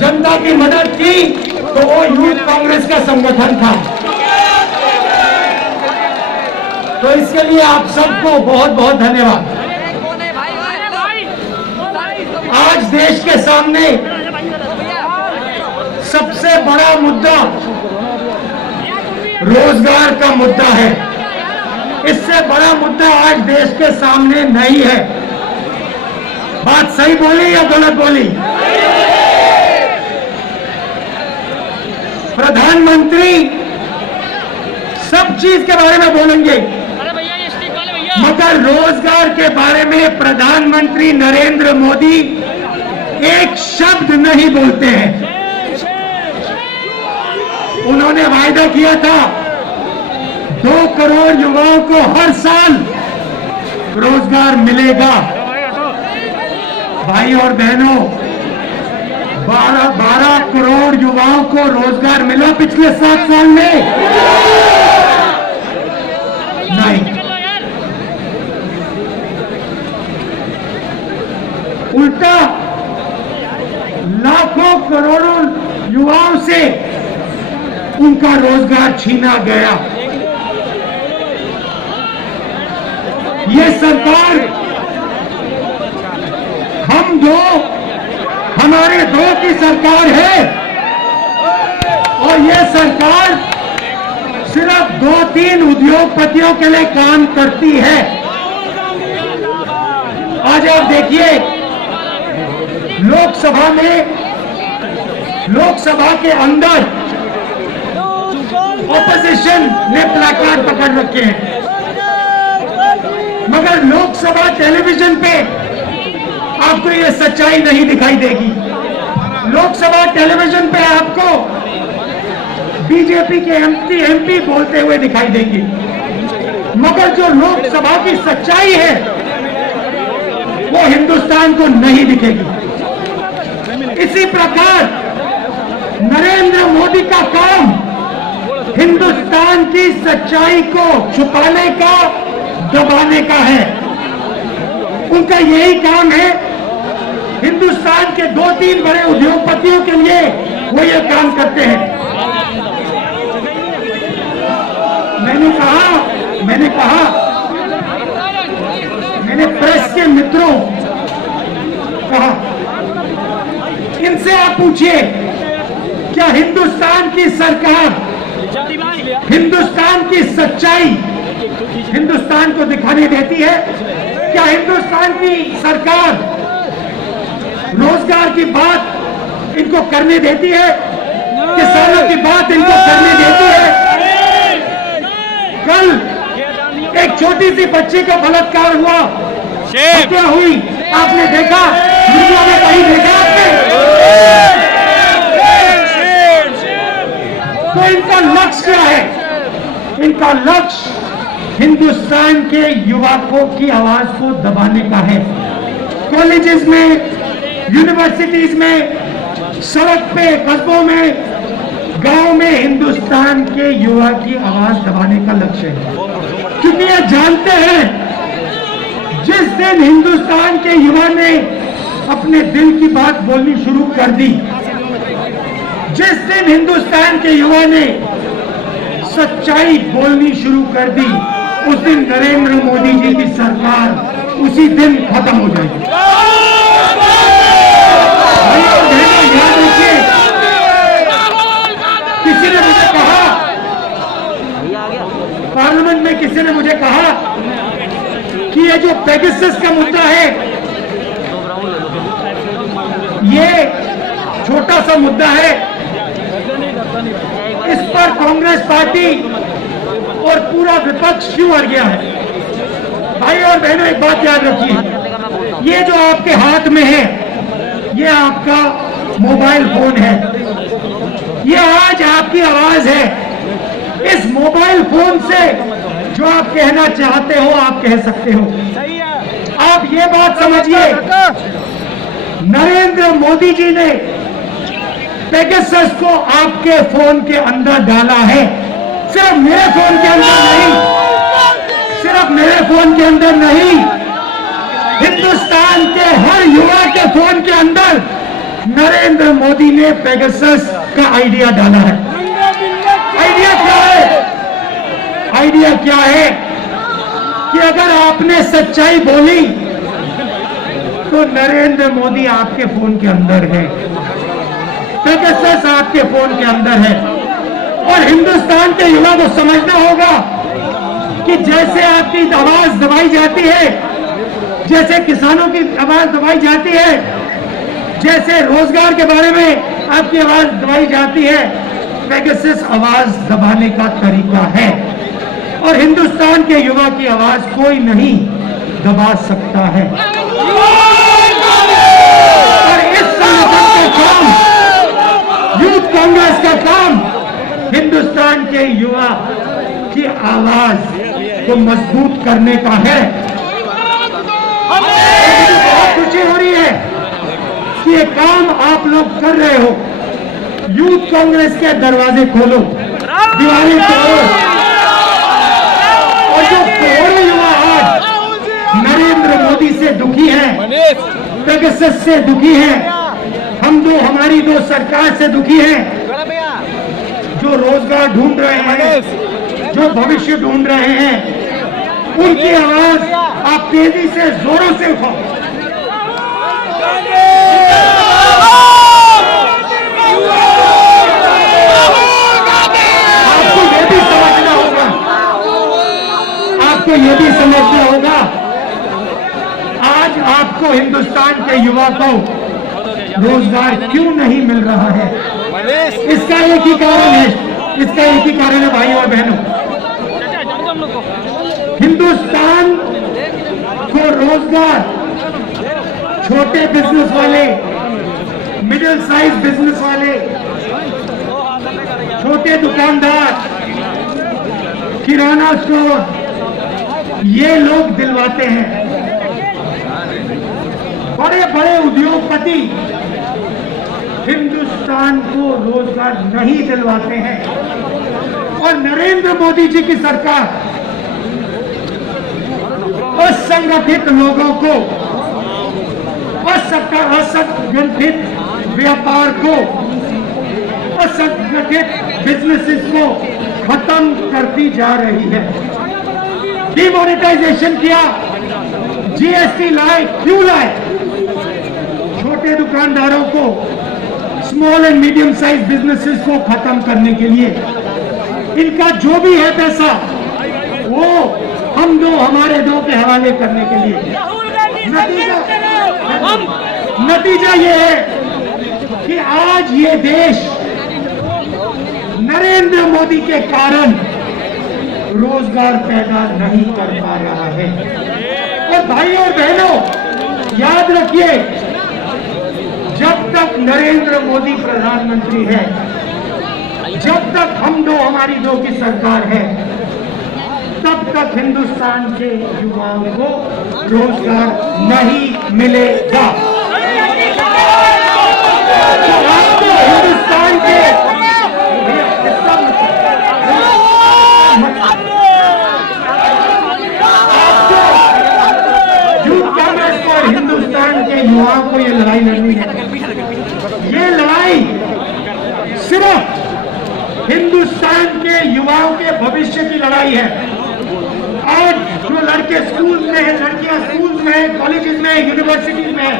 जनता की मदद की तो वो यूथ कांग्रेस का संगठन था। तो इसके लिए आप सबको बहुत बहुत धन्यवाद। आज देश के सामने सबसे बड़ा मुद्दा रोजगार का मुद्दा है। इससे बड़ा मुद्दा आज देश के सामने नहीं है। बात सही बोली या गलत बोली? प्रधानमंत्री सब चीज के बारे में बोलेंगे, मगर रोजगार के बारे में प्रधानमंत्री नरेंद्र मोदी एक शब्द नहीं बोलते हैं। उन्होंने वायदा किया था 2 करोड़ युवाओं को हर साल रोजगार मिलेगा। भाई और बहनों, 12 करोड़ युवाओं को रोजगार मिला पिछले 7 साल में? नहीं। उल्टा लाखों करोड़ों युवाओं से उनका रोजगार छीना गया। ये सरकार हमारे दो की सरकार है और ये सरकार सिर्फ 2-3 उद्योगपतियों के लिए काम करती है। आज आप देखिए, लोकसभा के अंदर ऑपोजिशन ने प्लाकार्ड पकड़ रखे हैं, मगर लोकसभा टेलीविजन पे आपको ये सच्चाई नहीं दिखाई देगी। लोकसभा टेलीविजन पे आपको बीजेपी के एमपी बोलते हुए दिखाई देंगे, मगर जो लोकसभा की सच्चाई है वो हिंदुस्तान को नहीं दिखेगी। इसी प्रकार नरेंद्र मोदी का काम हिंदुस्तान की सच्चाई को छुपाने का, दबाने का है। उनका यही काम है। हिंदुस्तान के 2-3 बड़े उद्योगपतियों के लिए वो ये काम करते हैं। मैंने प्रेस के मित्रों कहा, इनसे आप पूछिए, क्या हिंदुस्तान की सरकार हिंदुस्तान की सच्चाई हिंदुस्तान को दिखाने देती है? क्या हिंदुस्तान की सरकार रोजगार की बात इनको करने देती है? किसानों की बात इनको करने देती है? कल एक छोटी सी बच्ची का बलात्कार हुआ, हत्या हुई, आपने देखा? मीडिया में कहीं देखा आपने? तो इनका लक्ष्य क्या है? इनका लक्ष्य हिंदुस्तान के युवकों की आवाज को दबाने का है। कॉलेजेस में, यूनिवर्सिटीज में, सड़क पे, कस्बों में, गांव में हिंदुस्तान के युवा की आवाज दबाने का लक्ष्य है। क्योंकि ये जानते हैं, जिस दिन हिंदुस्तान के युवा ने अपने दिल की बात बोलनी शुरू कर दी, जिस दिन हिंदुस्तान के युवा ने सच्चाई बोलनी शुरू कर दी, उस दिन नरेंद्र मोदी जी की सरकार उसी दिन खत्म हो जाएगी। याद रखिए, किसी ने मुझे कहा, पार्लियामेंट में किसी ने मुझे कहा कि ये जो पेगासस का मुद्दा है, ये छोटा सा मुद्दा है, इस पर कांग्रेस पार्टी और पूरा विपक्ष क्यों अड़ गया है? भाई और बहनों, एक बात याद रखिए, ये जो आपके हाथ में है, ये आपका मोबाइल फोन है, ये आज आपकी आवाज है। इस मोबाइल फोन से जो आप कहना चाहते हो आप कह सकते हो। आप ये बात समझिए, नरेंद्र मोदी जी ने पेगासस को आपके फोन के अंदर डाला है। सिर्फ मेरे फोन के अंदर नहीं, सिर्फ मेरे फोन के अंदर नहीं, हिंदुस्तान के हर युवा के फोन के अंदर नरेंद्र मोदी ने पेगासस का आइडिया डाला है। आइडिया क्या है? आइडिया क्या है कि अगर आपने सच्चाई बोली तो नरेंद्र मोदी आपके फोन के अंदर है, पेगासस आपके फोन के अंदर है। और हिंदुस्तान के युवा को समझना होगा कि जैसे आपकी आवाज दबाई जाती है, जैसे किसानों की आवाज दबाई जाती है, जैसे रोजगार के बारे में आपकी आवाज दबाई जाती है, पेगासस आवाज दबाने का तरीका है। और हिंदुस्तान के युवा की आवाज कोई नहीं दबा सकता है। और इस संगठन का काम, यूथ कांग्रेस का काम, हिंदुस्तान के युवा की आवाज को मजबूत करने का है। बहुत खुशी हो रही है कि ये काम आप लोग कर रहे हो। यूथ कांग्रेस के दरवाजे खोलो, दीवारें तोड़ो। और जो करोड़ों युवा आज नरेंद्र मोदी से दुखी हैं, पेगासस से दुखी हैं, हमारी दो सरकार से दुखी हैं, जो रोजगार ढूंढ रहे हैं, जो भविष्य ढूंढ रहे हैं, उनकी आवाज आप तेजी से जोरों से उठाओ। आपको यह भी समझना होगा, आपको यह भी समझना होगा, आज आपको हिंदुस्तान के युवा को रोजगार क्यों नहीं मिल रहा है? इसका एक ही कारण है, इसका एक ही कारण है भाइयों और बहनों, हिंदुस्तान को रोजगार छोटे बिजनेस वाले, मिडिल साइज बिजनेस वाले, छोटे दुकानदार, किराना स्टोर, ये लोग दिलवाते हैं। बड़े बड़े उद्योगपति हिंदुस्तान को रोजगार नहीं दिलवाते हैं। और नरेंद्र मोदी जी की सरकार असंगठित लोगों को, असंगठित व्यापार को, असंगठित बिजनेसेस को खत्म करती जा रही है। डिमोनेटाइजेशन किया, जीएसटी लाए, क्यों लाए? छोटे दुकानदारों को, small and medium size businesses को खत्म करने के लिए। इनका जो भी है पैसा वो हमारे दो के हवाले करने के लिए। नतीजा ये है कि आज ये देश नरेंद्र मोदी के कारण रोजगार पैदा नहीं कर पा रहा है। और भाइयों और बहनों, याद रखिए, जब तक नरेंद्र मोदी प्रधानमंत्री है, जब तक हमारी दो की सरकार है, तब तक हिंदुस्तान के युवाओं को रोजगार नहीं मिलेगा। आपको हिंदुस्तान के यूथ कांग्रेस और हिंदुस्तान के युवाओं को ये लड़ाई लड़नी है। ये लड़ाई सिर्फ हिंदुस्तान के युवाओं के भविष्य की लड़ाई है। आज जो लड़के स्कूल में हैं, लड़कियां स्कूल में हैं, कॉलेजेस में, यूनिवर्सिटीज में हैं,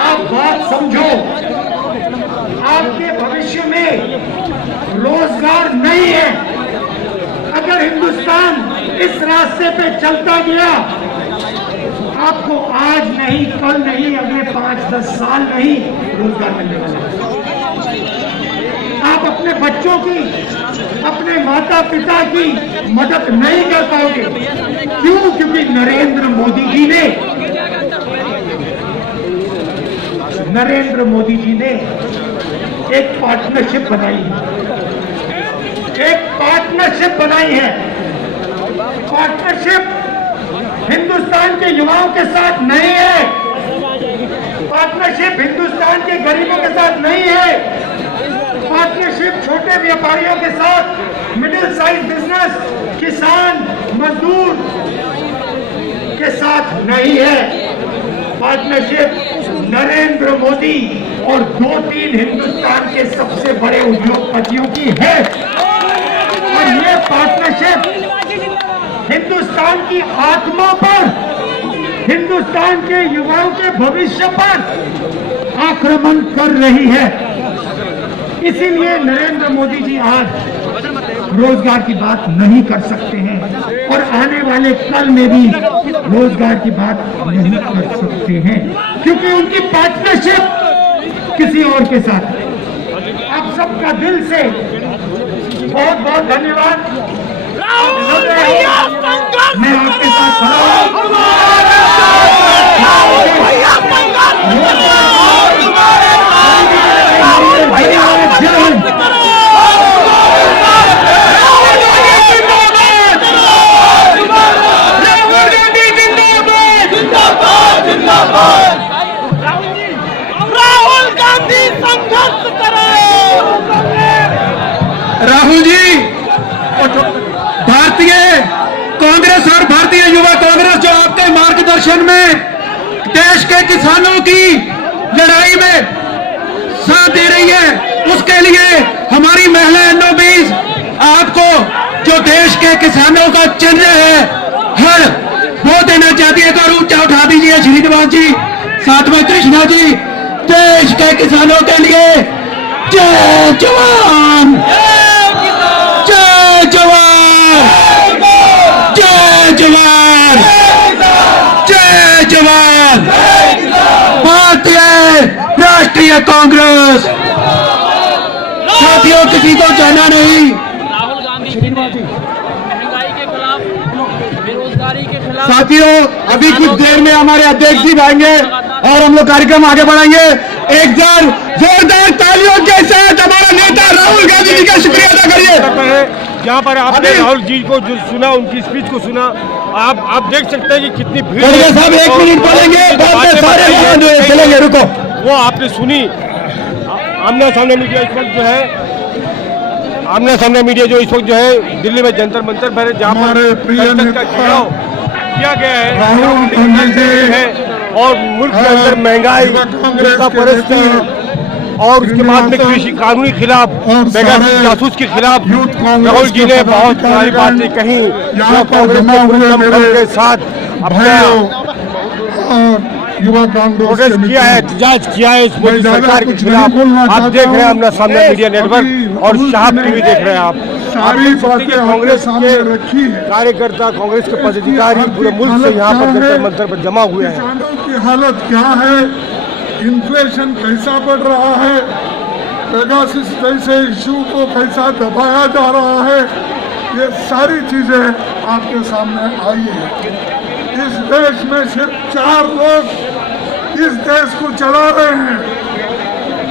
आप बात समझो, आपके भविष्य में रोजगार नहीं है। अगर हिंदुस्तान इस रास्ते पे चलता गया, आपको आज नहीं, कल नहीं, अगले 5-10 साल नहीं रोजगार मिलने वाला है। आप अपने बच्चों की, अपने माता पिता की मदद नहीं कर पाओगे। क्यों? क्योंकि नरेंद्र मोदी जी ने एक पार्टनरशिप बनाई है, एक पार्टनरशिप बनाई है। पार्टनरशिप हिंदुस्तान के युवाओं के साथ नहीं है, पार्टनरशिप हिंदुस्तान के गरीबों के साथ नहीं है, पार्टनरशिप छोटे व्यापारियों के साथ, मिडिल साइज बिजनेस, किसान, मजदूर के साथ नहीं है। पार्टनरशिप नरेंद्र मोदी और 2-3 हिंदुस्तान के सबसे बड़े उद्योगपतियों की है। और ये पार्टनरशिप हिंदुस्तान की आत्मा पर, हिंदुस्तान के युवाओं के भविष्य पर आक्रमण कर रही है। इसीलिए नरेंद्र मोदी जी आज रोजगार की बात नहीं कर सकते हैं और आने वाले कल में भी रोजगार की बात नहीं कर सकते हैं, क्योंकि उनकी पार्टनरशिप किसी और के साथ है। आप सबका दिल से बहुत बहुत धन्यवाद। मैं आपके साथ खड़ा हूं। राहुल जी, भारतीय कांग्रेस और भारतीय युवा कांग्रेस जो आपके मार्गदर्शन में देश के किसानों की लड़ाई में साथ दे रही है, उसके लिए हमारी महिला NO20 आपको जो देश के किसानों का चिन्ह है वो देना चाहती है। तो ऊंचा उठा दीजिए श्रीनिवास जी, साथ में कृष्णा जी। देश के किसानों के लिए जय जवान, जय जवान, जय जवान, जय जवान। भारतीय राष्ट्रीय कांग्रेस। साथियों, किसी को जाना नहीं। राहुल गांधी महंगाई के खिलाफ, बेरोजगारी के खिलाफ। साथियों, अभी कुछ देर में हमारे अध्यक्ष जी आएंगे और हम लोग कार्यक्रम आगे बढ़ाएंगे। एक बार जोरदार तालियों के साथ हमारा नेता राहुल गांधी जी का शुक्रिया अदा करिए। यहाँ पर आपने राहुल जी को जो सुना, उनकी स्पीच को सुना, आप देख सकते हैं कि कितनी भीड़। साहब 1 मिनट बोलेंगे, बाद में सारे चलेंगे। रुको, वो आपने सुनी। आमना सामने मीडिया इस वक्त जो है, आमना सामने मीडिया जो इस वक्त जो है दिल्ली में जंतर मंतर पर है, जहाँ पर संसद का घेराव किया गया है और मुल्क के अंदर महंगाई का परिस्थिति और उसके बाद में कृषि कानून के खिलाफ, पेगासस जासूस के खिलाफ राहुल जी ने बहुत सारी बातें कही। कांग्रेस के साथ अपना युवा कांग्रेस किया है, एहतजाज किया है इस मोदी सरकार के खिलाफ। आप देख रहे हैं अपना सामने मीडिया नेटवर्क और शाहब TV देख रहे हैं आप। सारी बातें कांग्रेस सामने रखी है। कार्यकर्ता, कांग्रेस के पदाधिकारी पूरे मुल्क से यहाँ पर जंतर मंतर पर जमा हुए हैं। किसानों की हालत क्या है, इन्फ्लेशन कैसा बढ़ रहा है, पेगासस जैसे इशू को कैसा दबाया जा रहा है, ये सारी चीजें आपके सामने आई है। इस देश में सिर्फ 4 लोग इस देश को चला रहे हैं।